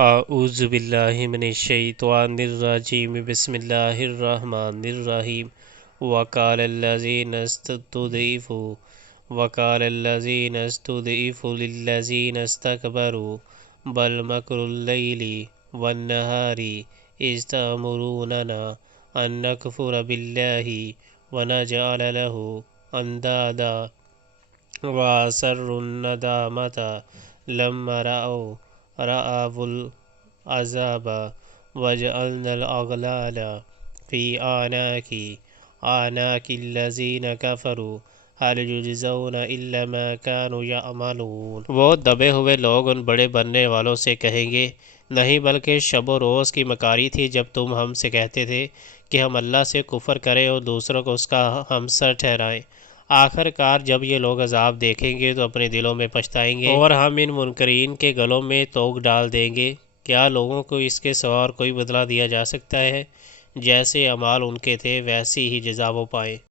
اعوذ باللہ من الشیطان الرجیم بسم اللہ الرحمن الرحیم وقال الذین استضعفوا للذین استکبروا بل مکر اللیل والنہار اذ تأمروننا ان نکفر باللہ ونجعل له اندادا وأسروا الندامة لما رأوا العذاب وجعلنا الأغلال في أعناق الذين كفروا هل يجزون إلا ما كانوا يعملون۔ وہ دبے ہوئے لوگ ان بڑے بننے والوں سے کہیں گے، نہیں بلکہ شب و روز کی مکاری تھی جب تم ہم سے کہتے تھے کہ ہم اللہ سے کفر کریں اور دوسروں کو اس کا ہمسر ٹھہرائیں۔ آخر کار جب یہ لوگ عذاب دیکھیں گے تو اپنے دلوں میں پچھتائیں گے اور ہم ان منکرین کے گلوں میں توق ڈال دیں گے۔ کیا لوگوں کو اس کے سوا اور کوئی بدلہ دیا جا سکتا ہے؟ جیسے اعمال ان کے تھے ویسی ہی جزا وہ پائیں۔